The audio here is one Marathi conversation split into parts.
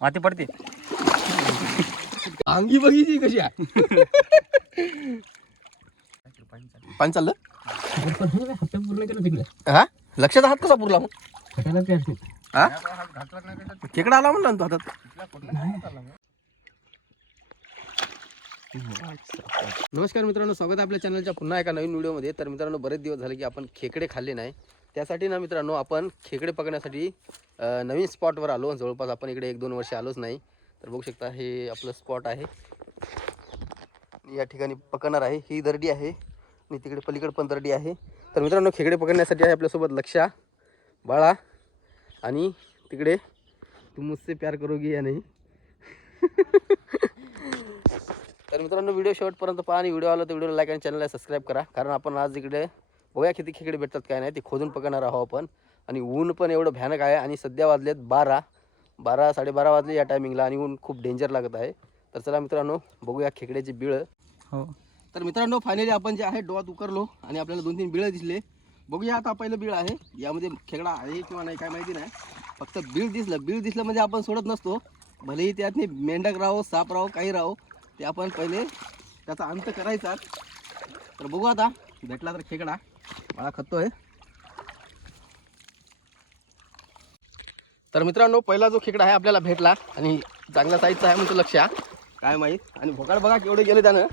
माती पडते. अंगी बघितली कशी आहे. पाणी चाललं पूर्ण केलं तिकडे. हा लक्षात हात कसा पुरला मग. खटायला ते असते. हा खेकडा आला म्हणला ना तू हातात. नमस्कार मित्रांनो, स्वागत आहे आपल्या चॅनलच्या पुन्हा एका नवीन व्हिडिओमध्ये. तर मित्रांनो, बरेच दिवस झाले की आपण खेकडे खाल्ले नाही. त्यासाठी ना मित्रांनो, आपण खेकडे पकडण्यासाठी नवीन स्पॉटवर आलो. जवळपास आपण इकडे 1-2 वर्ष आलोच नाही. तर बघू शकता, हे आपलं स्पॉट आहे. या ठिकाणी पकडणार आहे. ही दरडी आहे आणि तिकडे पलीकडे पण दरडी आहे. तर मित्रांनो, खेकडे पकडण्यासाठी आहे आपल्यासोबत लक्षा, बाळा आणि तिकडे तू मुझसे प्यार करोगी या नाही. तर मित्रांनो, व्हिडिओ शेवटपर्यंत पहा आणि व्हिडिओ आला तर व्हिडिओला लाईक आणि चॅनलला सबस्क्राईब करा. कारण आपण आज इकडे बघूया किती खेकडे भेटतात काय नाही ते खोदून पकडणार आहोत आपण. आणि ऊन पण एवढं भयानक आहे आणि सध्या वाजलेत 12-12:30 वाजले या टायमिंगला आणि ऊन खूप डेंजर लागत आहे. तर चला मित्रांनो, बघूया खेकड्याची बिळं. हो. तर मित्रांनो, फायनली आपण जे आहे डोहात उकरलो आणि आपल्याला 2-3 बिळं दिसले. बघूया आता पहिलं बिळ आहे. यामध्ये खेकडा आहे किंवा नाही काय माहिती नाही. फक्त बिळ दिसलं म्हणजे आपण सोडत नसतो. भलेही त्यात मेंढक राहो, साप राहो, काही राहो, ते आपण पहिले त्याचा अंत करायचा. तर बघू आता, भेटला तर खेकडा. मला खतोय. तर मित्रांनो, पहिला जो खेकडा आहे आपल्याला भेटला आणि चांगला साईजचा आहे म्हणतो लक्ष्या, काय माहीत. आणि भोकाड बघा केवढे गेले त्यानं.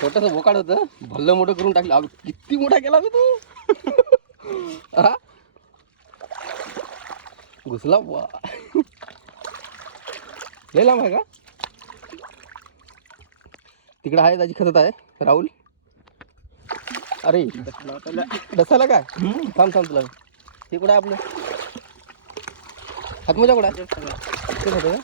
छोटंसं भोकाड होतं, भल्लं मोठं करून टाकलं. अहो, किती मोठा केला मी तू. हा घुसला वा. लय लांब आहे का. तिकडे आहे त्याची खतत आहे राहुल. अरे डसाला काय. थांब तुला हे कुठं आहे आपलं हातमोजा कुठं आहे.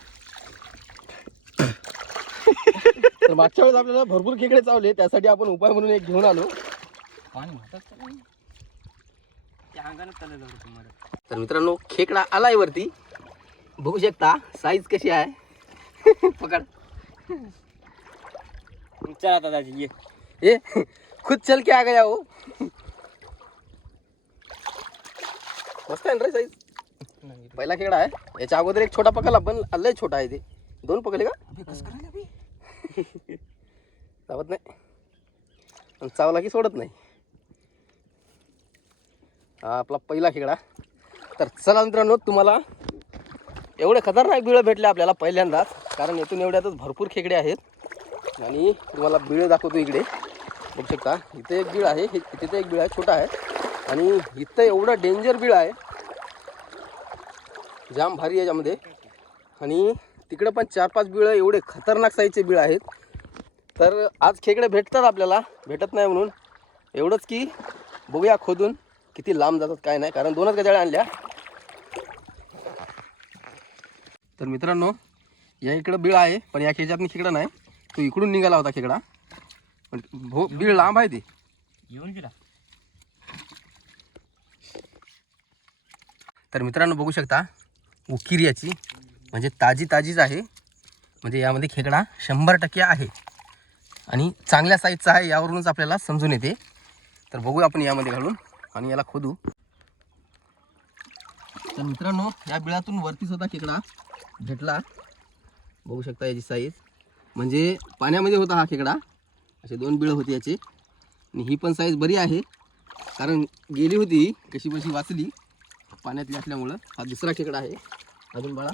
तर मागच्या वेळेस आपल्याला भरपूर खेकडे चावले, त्यासाठी आपण उपाय म्हणून एक घेऊन आलो. तर मित्रांनो, खेकडा आलाय वरती, बघू शकता साईज कशी आहे. पकड. चल आता दाजी ये खुद चल के आ गया हो. मस्त आहे ना रे साईज. पहिला खेकडा आहे. याच्या अगोदर एक छोटा पकडला, पण लय छोटा आहे ते. 2 पकडले का. चावत नाही, चावला की सोडत नाही. हा आपला पहिला खेकडा. तर चला मित्रांनो, तुम्हाला एवढे खतरनाक बिळं भेटले आपल्याला पहिल्यांदाच, कारण येथून एवढ्यातच भरपूर खेकडे आहेत. आणि तुम्हाला बिळं दाखवतो. इकडे बघू शकता, इथे एक बिळ आहे, तिथे एक बिळ आहे, छोटा आहे. आणि इथं एवढं डेंजर बिळ आहे, जाम भारी आहे याच्यामध्ये. आणि तिकडे पण 4-5 बिळं एवढे खतरनाक साईजचे बिळ आहेत. तर आज खेकडे भेटतात आपल्याला, भेटत नाही म्हणून एवढंच की बघूया खोदून किती लांब जातात काय नाही, कारण 2च गजाळ्या आणल्या. तर मित्रांनो, या इकडं बिळ आहे, पण या खेच्यातनी खेकडा नाही. तो इकडून निघाला होता खेकडा, पण बिळ लांब आहे ते. येऊन गेला. तर मित्रांनो, बघू शकता उकिर याची, म्हणजे ताजीच आहे. म्हणजे यामध्ये खेकडा 100% आहे आणि चांगल्या साईजचा आहे, यावरूनच आपल्याला समजून येते. तर बघू आपण यामध्ये घालून आणि याला खोदू. तर मित्रांनो, या बिळातून वरतीच होता खेकडा भेटला. बघू शकता याची साईज, म्हणजे पाण्यामध्ये होता हा खेकडा. असे 2 बिळं होते याचे. आणि ही पण साईज बरी आहे, कारण गेली होती कशी बशी वाचली पाण्यातली असल्यामुळं. हा दुसरा खेकडा आहे. अजून बाळा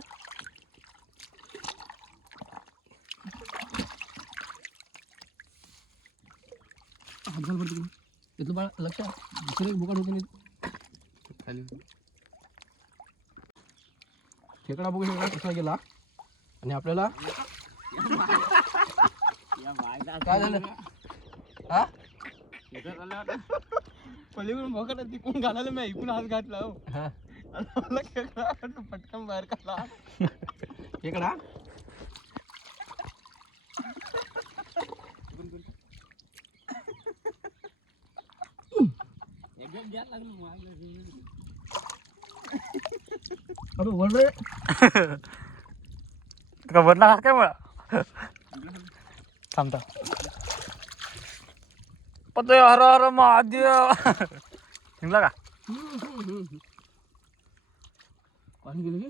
तिथलं बाळा लक्ष, दुसरं एक बोकाड होतं खाली. खेकडा बघू शकता कसा गेला. आणि आपल्याला काय झालं. हा पलीकडून भोकाड तिकडून घालायला मी ऐकून हात घातला. हो हा मला खेकडा पटकन बाहेर काढला. खेकडा अबे बोल रे. का बदला काय मला थांबता. पतोय हर हर महादेव. निघला का. पाणी गेलं की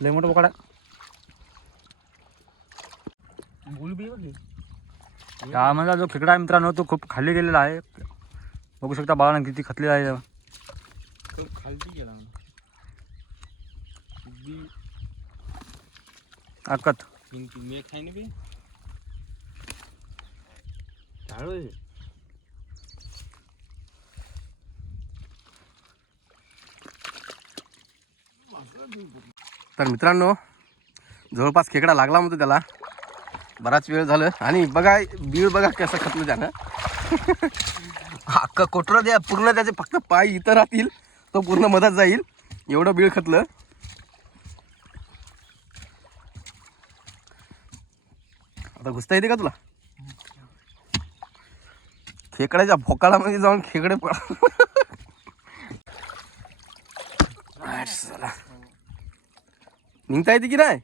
लय मोठा बोकडा. बोल बी बघ. हा माझा जो खेकडा आहे मित्रांनो तो खूप खाली गेलेला आहे. बघू शकता बाळानं किती खतलेला आहे. तो खालती गेला ताकद. मी खाय ना बी तर मित्रांनो जवळपास खेकडा लागला म्हणतो त्याला. बराच वेळ झालं आणि बघा बीळ बघा कसं खतलं त्यानं. अख्खा कोटरा द्या पूर्ण त्याचे फक्त पाय इथं राहतील तो पूर्ण मधात जाईल एवढं बीळ खतलं. आता घुसता येते का तुला? खेकड्याच्या भोकाळामध्ये जाऊन खेकडे निघता येते की नाही?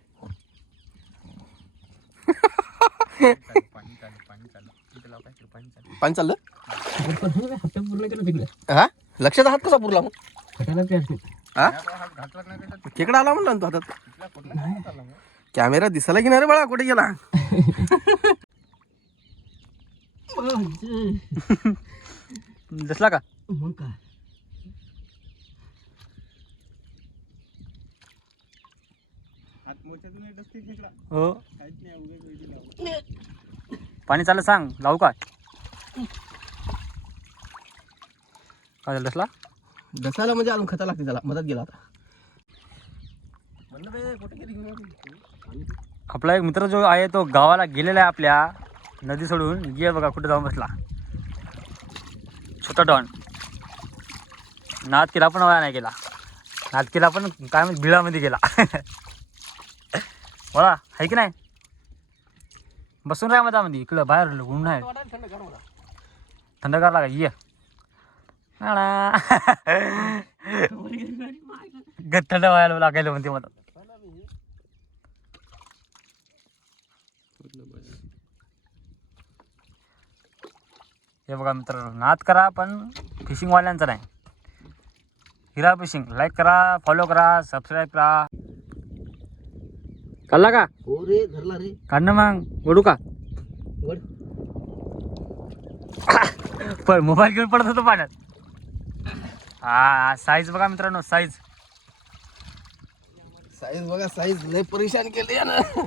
पाणी चाललं हप्ता पूर्ण केलं तिकडे. हा लक्षात हात कसा पुरला मग? फटायला ते असते. हा खेकडा आला म्हणला ना तो हातात. कॅमेरा दिसला की नाही रे बाळा कुठे गेला? दिसला का? मग काय हो पाणी चाललं सांग लावू काय? काय झालं दिसला? डसायला म्हणजे अजून खता लागते त्याला. मदत गेला आता. आपला एक मित्र जो आहे तो गावाला गेलेला आहे आपल्या नदी सोडून. ये बघा कुठे जाऊन बसला. छोटा डॉन. नाद केला पण वाया नाही गेला. नाद केला पण काय म्हणजे बिळामध्ये गेला. बोला आहे की नाही? बसून राहा मधामध्ये इकडं बाहेर ऊन आहे. थंडगार लागा ये थंड व्हायला लागायला म्हणते मला. हे बघा मित्रांनो नाद करा पण फिशिंगवाल्यांचं नाही. हिरा फिशिंग लाईक करा, फॉलो करा, सबस्क्राईब करा. काढला का? हो रे धरला रे. काढणं मग ओढू का? वड पण मोबाईल घेऊन पडत होतो पाण्यात. हा साईज बघा मित्रांनो साईज. साईज बघा साईज लय परेशान केले यानं.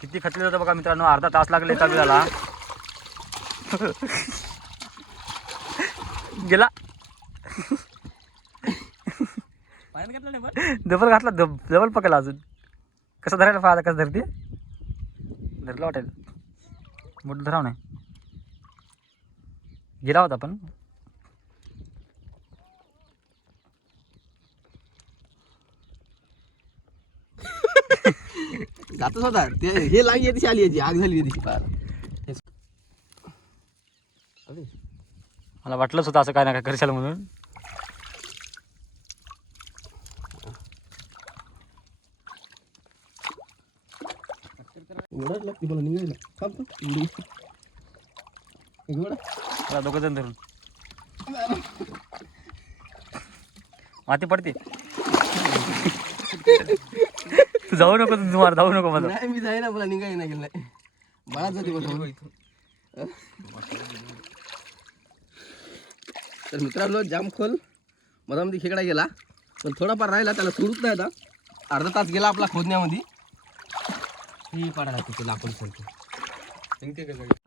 किती खतले होतं बघा मित्रांनो. अर्धा तास लागले एका बिळाला. गेला डबल घातला डबल पकडला. अजून कसं धरायला पाहिजे? कसं धरते धरलं वाटेल. मोठं धराव नाही. गेला होता पण जातच होता ते. हे लागी याची आली याची आग झाली याची फार. मला वाटलंच होतं असं काय ना काय करशाल म्हणून. एवढंच लागते मला निघायला. थांब मला दोघं जण धरून माती पडते. तू जाऊ नको. तुम्हाला जाऊ नको मला. नाही मी जाईना मला निघाय ना गेलं नाही. बाळाच जाते बघा. तर मित्रांनो जाम खोल मधामध्ये खेकडा गेला पण थोडाफार राहिला. त्याला सोडूच नाही आता. अर्धा तास गेला आपला खोदण्यामध्ये. ही काढा लागते ते लाकूड चालते.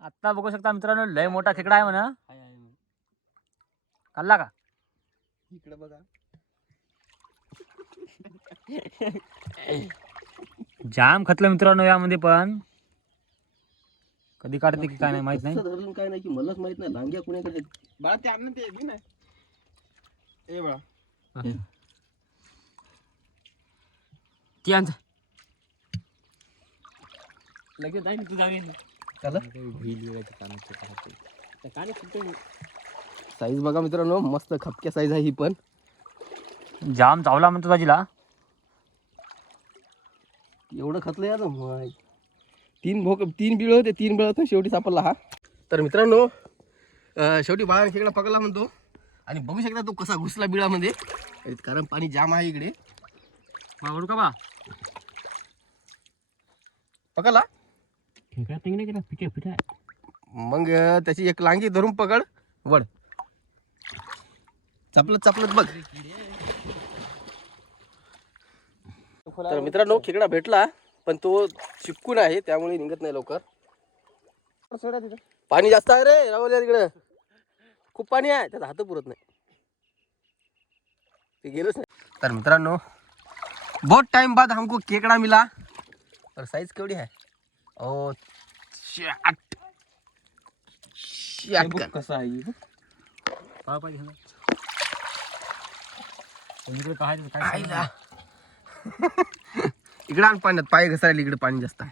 आता बघू शकता मित्रांनो लय मोठा खेकडा आहे म्हणा. काढला का? इकडे बघा. जाम खतलं मित्रांनो यामध्ये. पण कधी काढते की काय नाही माहित नाही. धरलं काय नाही की मलाच माहित नाही. लांग्या कुणाकडे बाळा ते आणलं ते येते ना. ए बाळा ती आण. लगेच जाईन तू जाऊन. साईज बघा मित्रांनो मस्त खपक्या साईज आहे ही पण. जाम चावला म्हणतो दाजीला. एवढं खतलं या. तीन बिळ होते. 3 बिळ होते शेवटी सापडला हा. तर मित्रांनो शेवटी बाळा खेकडा पकडला म्हणतो आणि बघू शकता तो कसा घुसला बिळामध्ये, कारण पाणी जाम आहे इकडे. मावडू का बा पकडला खेकडा टिंगणे केला पिठ्या पिठ्या. मग त्याची एक लांगी धरून पकड, वड चपलत चपलत बघ. तर मित्रांनो खेकडा भेटला, पण तो चिपकून आहे त्यामुळे निघत नाही लवकर. पाणी जास्त आहे रे राहुल तिकडे, खूप पाणी आहे, त्याचा हात पुरत नाही, ते गेलंच नाही. तर मित्रांनो बहुत टाइम बाद हमको केकड़ा मिला, और साइज केवढी आहे. ओ शॅट शॅट कसा आहे पहा पाहिजे ना. समुद्र पाहायचं काय आईला इकडे आण पाण्यात, पाय घसरायला इकडे पाणी जास्त आहे.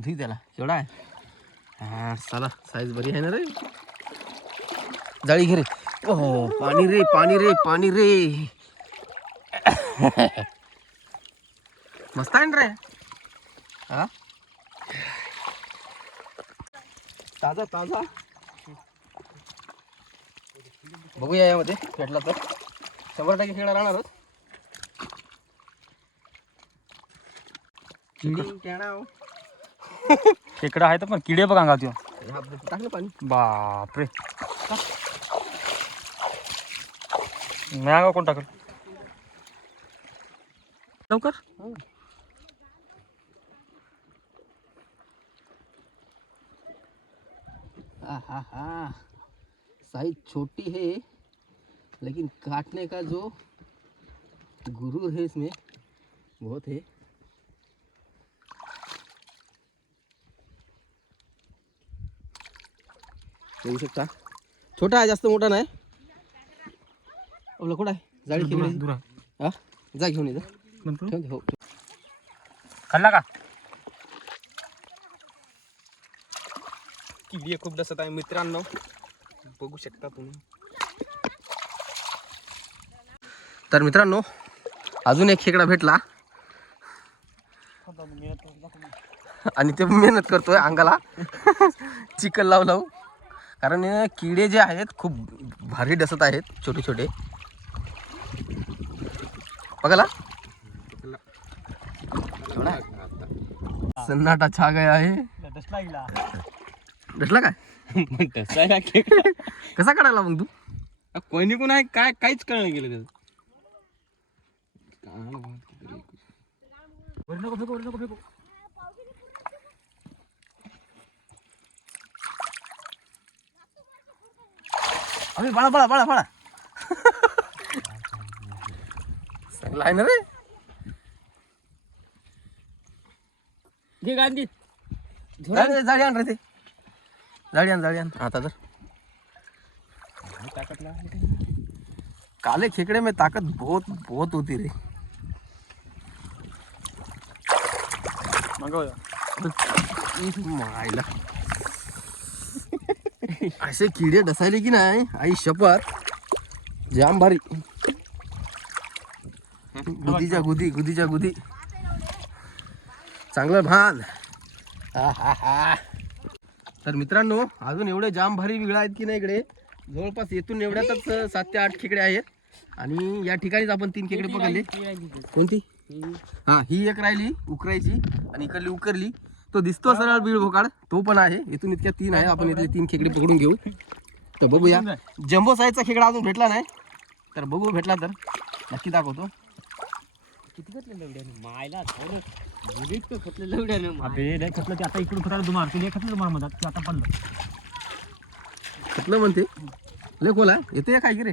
धुई त्याला केवढा आहे. हा चला साईज बरी आहे ना रे. जाळी घे रे. ओ पाणी रे पाणी रे पाणी रे. मस्त आहे ना रे. हा ताजा ताजा. बघूया यामध्ये भेटला तर 100% खेळा राहणारच. खेकडा आहे तर पण किडे बघा अंगात त्यो. टाकलं पाणी. बापरे नाही कोण टाकल लवकर. साइज छोटी है लेकिन काटने का जो गुरूर है इसमें बहुत है. बघू शकता छोटा आहे, जास्त मोठा नाही. आपला कुठं आहे जाळी खेकडी. दूर आहे. हा जा घेऊन ये जा. म्हणतो ठेव दे, हो. खाल्ला का. किडी खूप डसत आहे मित्रांनो, बघू शकता तुम्ही. तर मित्रांनो अजून एक खेकडा भेटला, आणि ते मेहनत करतोय अंगाला चिकन लावू लावू, कारण किडे जे आहेत खूप भारी डसत आहेत छोटे छोटे. बघाला सन्नाटा छा गया आहे. डसला काय कसा काढायला मग तू. कोणी कोण आहे काय काहीच कळलं गेलं त्याचं. नको फेकू नको फेकू. अरे बाळा बाळा बाळा बाळा चांगला आहे ना रे. घे गांधी जाळी आण रे, ते जाळी आण आता. तर काले खेकड़े में ताकत बहुत बहुत होती रे. मायला असे किडे डसायले की नाही आई शपथ जाम भारी. गुदीच्या गुदी गुदीच्या गुदी चांगलं भान. तर मित्रांनो अजून एवढे जाम भारी विळा आहेत की नाही इकडे. जवळपास येथून एवढ्यातच 7 ते 8 खेकडे आहेत, आणि या ठिकाणीच आपण 3 खेकडे पकडले. कोणती. हा ही एक राहिली उकरायची, आणि इकडली उकरली. तो दिसतो सरळ बीळ भोकाड, तो पण आहे. इथून इतक्या 3 आहे. आपण इथले 3 खेकडे पकडून घेऊ. तर बघूया. जम्बो साईजचा खेकडा अजून भेटला नाही, तर बघू भेटला तर नक्की दाखवतो. किती खतले लवड्याने मायला खतले लवड्याने. अबे लय खतलं ते. आता इकडून खतलं दुमार ते लय खतलं दुमार म्हणतात ते. आता पडलं खतलं म्हणते लय खोला येतो या काय की रे.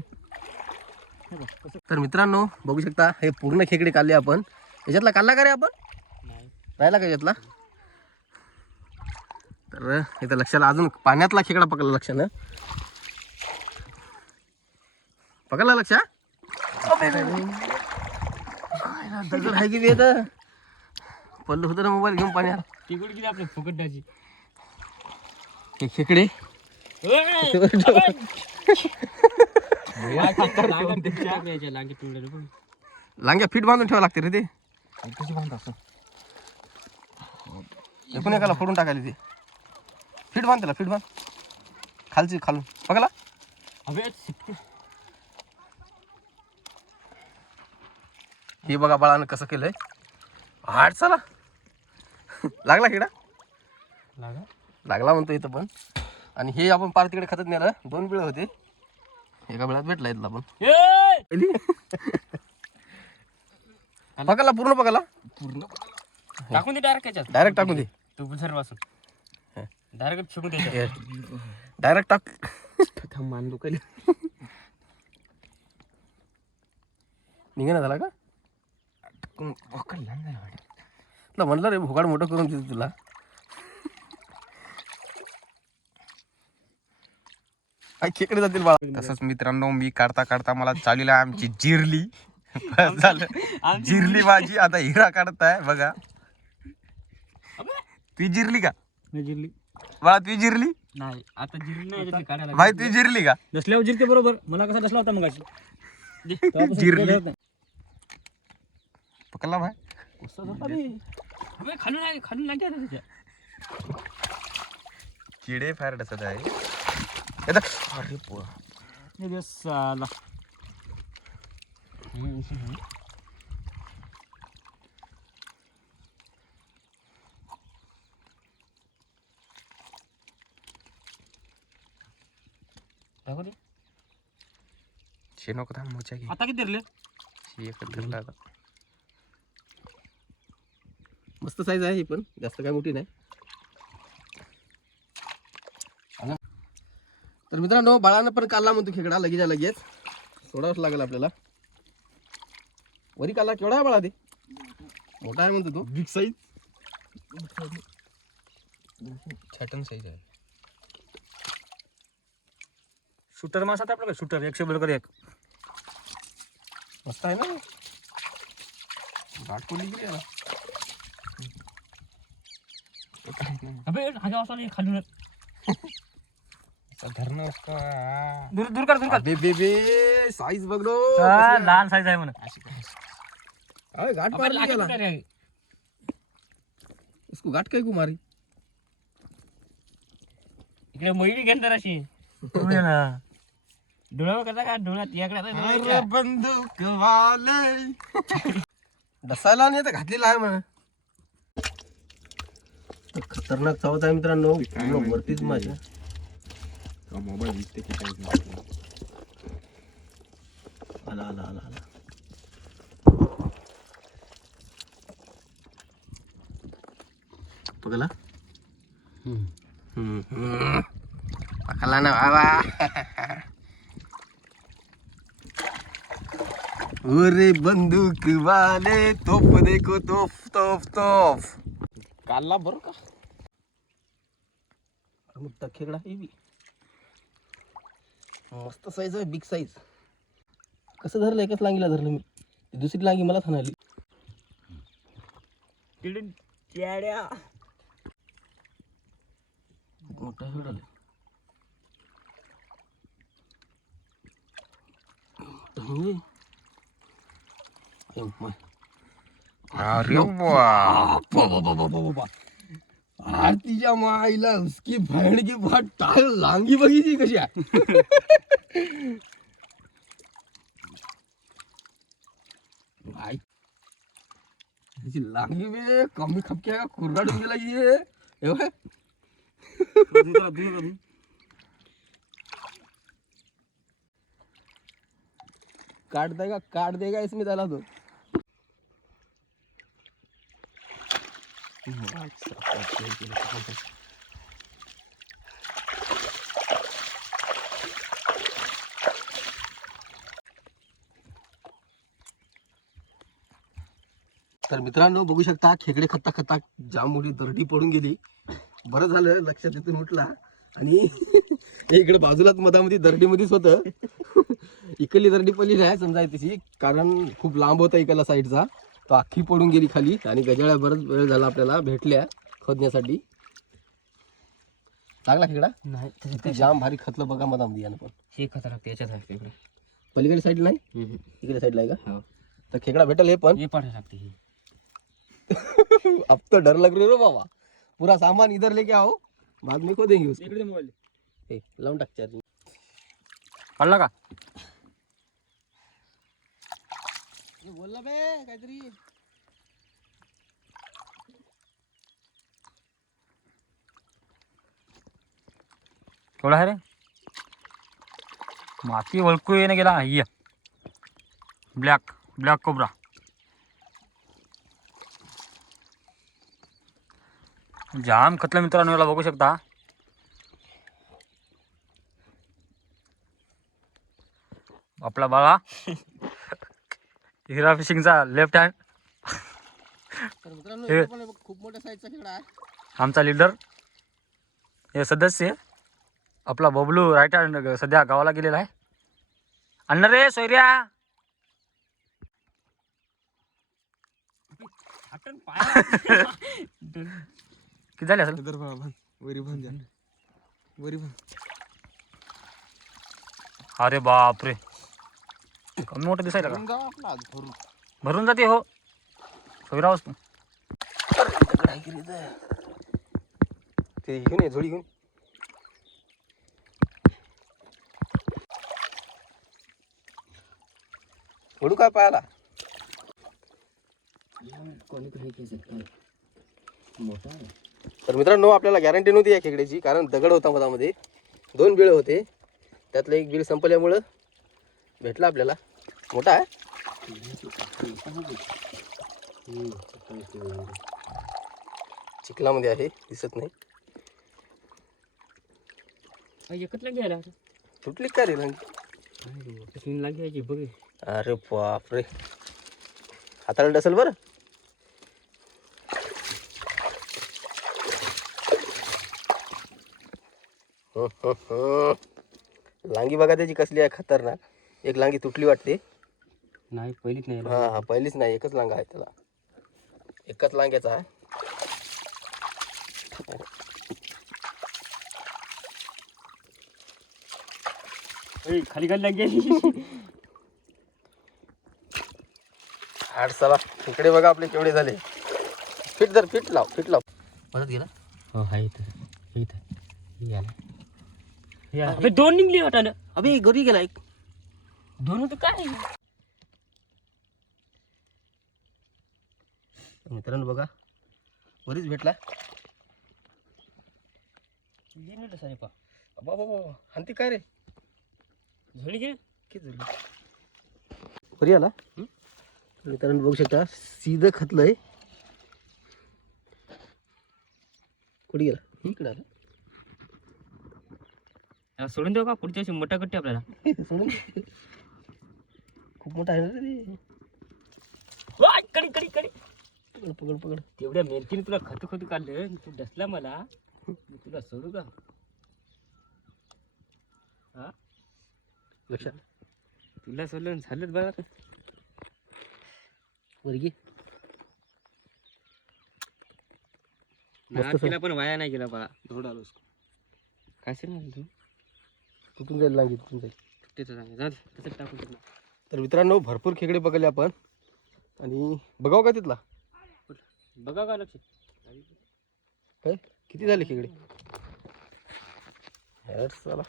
तर मित्रांनो बघू शकता हे पूर्ण खेकडे काढले आपण. याच्यातला काढला का रे आपण. राहिला का याच्यातला. तर इथं लक्षाला अजून पाण्यातला खेकडा पकडला. लक्षानं पकडला लक्षा. दगड आहे की वेद पडलं होतं ना मोबाईल घेऊन पाण्यात. तिकडे किती आपल्या फुकटाची हे खेकडे लांग्या फिट बांधून ठेवा लागते रे ते. एकूण एकाला फोडून टाकायला ते. फिट बांध त्याला, फिट बांध खालची खालून. बघाला अबे हे बघा बाळानं कसं केलंय. हाट चला लागला खेळा लागला म्हणतो इथं पण. आणि हे आपण पार तिकडे खतच नेलं. 2 बिळ होते, एका बिळात भेटला इथला आपण. पकडला पूर्ण पकडला टाकून दे डायरेक्ट याच्यात. डायरेक्ट टाकून दे. तू पण सर्व असं डायरेक्ट फेकून दे. डायरेक्ट टाक. थांब मान दुखायला. निघेना झाला का तुला म्हणलं रे भोगाड मोठं करून देतो तुला. खेकडे जातील बाळा. तसंच मित्रांनो मी काढता काढता मला चाललेला आमची जिरली. बस झालं जिरली माझी. आता हिरा काढताय बघा. ती जिरली का जिरली बाळा? ती जिरली नाही आता जिरली नाही काढायला भाई. ती जिरली का? दसल्यावर जिरते बरोबर. मला कसा दसला होता मग जिरली पकडला भाई. खालून लागते त्याच्या किडे फार डसत आहे. अरे पोळा साला नको थांब मोच्या घे. आता किती धरले? एकच धरला आता. मस्त साईज आहे ही पण, जास्त काय मोठी नाही. तर मित्रांनो बाळानं पण काढला म्हणतो खेकडा लगेच सोडावंच लागेल आपल्याला. वरी काढला केवढा आहे बाळा? ते मोठा आहे म्हणतो तो. बिग साईज छटन साईज आहे. शूटर मासा आपलं शूटर 100 बरोबर एक मस्त आहे ना. गाठ पडली गेली याला. अबे हा वाजता नाही खालून धरणं उसका दूर कर बे साईज बघ रो. लहान साईज आहे म्हणा. अरे गाठ मारली गेला. इसको गाठ काय को मारी? इकडे मोहिनी घेणार अशी डोळा कसा का डोळ्यात याकडे बंदूक वाले डसायला नाही तर घातलेला आहे म्हणा. खतरनाक चावत आहे मित्रांनो. वरतीच माझ्या मोबाईल आला पकला. पकला ना बाबा. अरे बंदूक वाले तोफ देखो तोफ. काढला बरं का मोठा खेकडा. हे बी मस्त साईज आहे, बिग साईज. कसं धरलं? एकच लांगीला धरलं मी. दुसरी लांगी मला थांबली. मोठा खेकडा अरे आरतीच्या माईला उसकी बहन की बात टाळ लांगी बघितली कशी आहे. भाई लांगी बे कमी खपक्या का कुर्राडून गेला ये. काट देगा इसमें डाला तो. तर मित्रांनो बघू शकता खेकडे खत्ता खत्ता जाम मोठी दरडी पडून गेली. बरं झालं लक्षात इथून उठला. आणि इकडे बाजूलाच मधामध्ये दरडीमध्येच होतं. इकडली दरडी पडली नाही समजाय तशी, कारण खूप लांब होता इकडला साईडचा. तो अख्खी पडून गेली खाली. आणि गजाळ्या बरंच वेळ झाला आपल्याला भेटल्या खोदण्यासाठी. लागला खेकडा नाही जाम भारी खतलं बघा मधामध्ये यानं पण. हे खतरनाक त्याच्यात आहे इकडे पलीकडे साईड नाही इकडे साईडला आहे का? तर खेकडा भेटेल हे पण. हे पाठवू लागते ही. अब तो डर लग रहा है बाबा. पूरा सामान इधर लेके आओ, बाद में को देंगे उसको. इकडे मोबाईल लावून टाक चार्जिंग. काढला का? बोलला बे काहीतरी. केवढा आहे रे? माती ओळखू येणे गेला. ये ब्लॅक कोबरा. जाम कतला मित्रांनो, याला बघू शकता. आपला बाळा हिरा फिशिंगचा लेफ्ट हँड. तर मित्रांनो इथे पण खूप मोठ्या साईजचा खेकडा आहे. आमचा लीडर हे सदस्य आपला बबलू राईट हँड सध्या गावाला गेलेला आहे. अन्न रे सोयऱ्या. किती झाले असेल? अरे बापरे, कमी मोठं दिसायला का? जाऊ आपला आज भरून. भरून जाते हो सोयरा वस्तू. ते घेऊन ये झोळी घेऊन. ओढू काय पायाला? तर मित्रांनो आपल्याला गॅरंटी नव्हती या खेकड्याची, कारण दगड होता मधामध्ये. 2 बिळ होते, त्यातलं एक बिळ संपल्यामुळं भेटला आपल्याला. मोठा आहे. चिखलामध्ये आहे, दिसत नाही. एकच घ्यायला तुटली का रे लांगी? लागायची बघ. अरे बापरे, हाताला डसल बरं. लांगी बघा त्याची कसली आहे, खतरनाक. एक लांगी तुटली वाटते. नाही पहिलीच नाही. हा हा, पहिलीच नाही, एकच लांगा आहे त्याला. एकच लांग्याचा आहे. खाली खाली लागली. हाड चला इकडे बघा आपले केवढे झाले. फिट धर, फिट लाव, फिट लाव. परत गेला. हो हाय इथं अबे 2 निघली वाटानं. अबे घरी गेला एक. 2 होतं काय? मित्रांनो बघा, वरीच भेटला. सारे पा बाबा हांती काय रे? झोळी घे. किती झाली? वरी आला. मित्रांनो बघू शकता, सीधं खतलंय. कुठे गेला? इकडे आला. सोडून देऊ का? पुढच्या वर्षी मोठा कट्टी आपल्याला. सोडून दे. खूप मोठा आहे ना रे. कडी कडी कडी. पकड पकड पकड. तेवढ्या मेहनतीने तुला खतू काढलं, तू डसला मला. मी तुला सोडू का? हा लक्षात. तुला सोडलं झालं बघा. वरगी तिला पण वाया नाही गेला बघा. थोडा आलोस काय ना तू तुटून जाईल, लांगी तुटून जाईल. तसंच टाकून दे. तर मित्रांनो भरपूर खेकडे बघले आपण, आणि बघाव का तिथला? बघा का लक्ष काय किती झाले खेकडे? चला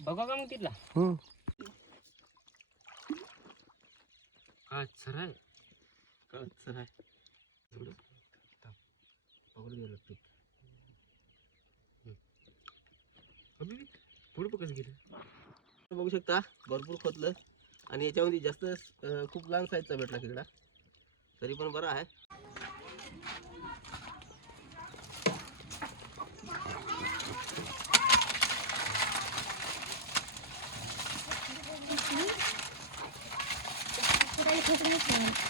बघा का मग तिथला. काय सर आहे, काय सर आहे. पुढे कसं गेलं बघू शकता, भरपूर खोतलं. आणि याच्यामध्ये जास्त खूप लहान साईजचा भेटला खेकडा, तरी पण बरा आहे. Thank you.